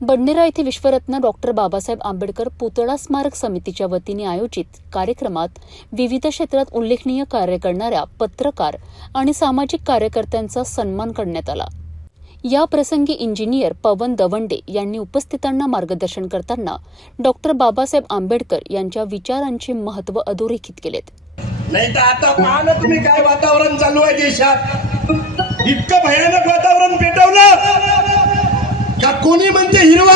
बडनेरा येथे विश्वरत्न डॉक्टर बाबासाहेब आंबेडकर पुतळा स्मारक समितीच्या वतीने आयोजित कार्यक्रमात विविध क्षेत्रात उल्लेखनीय कार्य करणाऱ्या पत्रकार आणि सामाजिक कार्यकर्त्यांचा सन्मान करण्यात आला। या प्रसंगी इंजिनियर पवन दवंडे यांनी उपस्थितांना मार्गदर्शन करताना डॉक्टर बाबासाहेब आंबेडकर यांच्या विचारांचे महत्त्व अधोरेखित केलेत। नाही तर आता पहा ना तुम्ही काय वातावरण चालू आहे देशात। इतकं भयानक वातावरण पेटवलं का कोणी म्हणते हिरवा।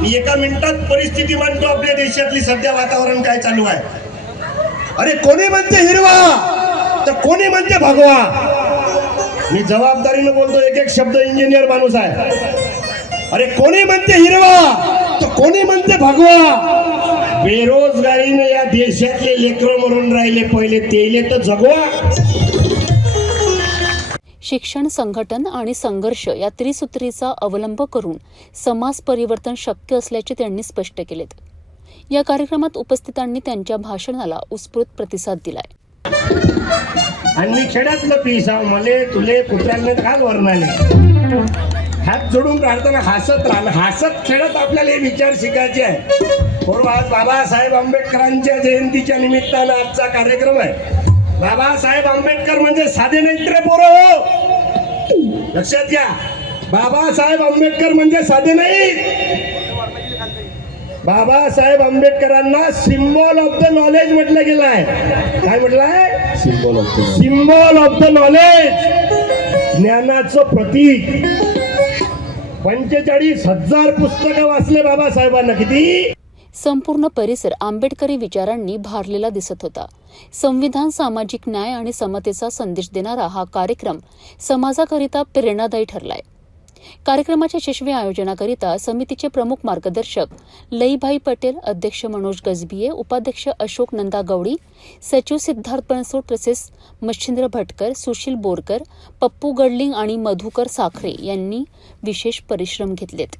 मी एका मिनिटात परिस्थिती मांडतो आपल्या देशातली सध्या वातावरण काय चालू आहे। अरे कोणी म्हणते हिरवा तर कोणी म्हणते भगवा। मी जबाबदारीने बोलतो, एक एक शब्द इंजिनियर माणूस आहे। अरे कोणी म्हणते हिरवा तर कोणी म्हणते भगवा। बेरोजगारीने या देशातले लेकरं मरून राहिले, पहिले तेले तर जगवा। शिक्षण, संघटन आणि संघर्ष या त्रिसूत्रीचा अवलंब करून समाज परिवर्तन शक्य असल्याचे त्यांनी स्पष्ट केलेत। या कार्यक्रमात उपस्थितांनी त्यांच्या भाषणाला उत्स्फूर्त प्रतिसाद दिलाय। आणि खेड्यातलं पिसाव मले तुले कुत्र्याने घाल वरणाले, हात जोडून प्रार्थना हसत राहणं। हसत खेळत आपल्याला हे विचार शिकायचे आहे। पूर्व आज बाबासाहेब आंबेडकरांच्या जयंतीच्या निमित्तानं आजचा कार्यक्रम आहे। बाबासाहेब आंबेडकर म्हणजे साधे नाहीत रे पोरं, लक्षात घ्या। बाबासाहेब आंबेडकर म्हणजे साधे नाहीत। बाबासाहेब आंबेडकरांना सिम्बॉल ऑफ द नॉलेज म्हटलं गेलं आहे। काय म्हटलं आहे? सिम्बॉल ऑफ द नॉलेज, ज्ञानाचं प्रतीक। 45,000 पुस्तकं वाचले बाबासाहेबांना। किती? संपूर्ण परिसर आंबेडकरी विचारांनी भारलेला दिसत होता। संविधान, सामाजिक न्याय आणि समतेचा संदेश देणारा हा कार्यक्रम समाजाकरिता प्रेरणादायी ठरलाय। कार्यक्रमाच्या यशस्वी आयोजनाकरिता समितीचे प्रमुख मार्गदर्शक लईभाई पटेल, अध्यक्ष मनोज गजबिये, उपाध्यक्ष अशोक नंदा गवडी, सचिव सिद्धार्थ बनसोड तसेच मच्छिंद्र भटकर, सुशील बोरकर, पप्पू गडलिंग आणि मधुकर साखरे यांनी विशेष परिश्रम घेतलेत।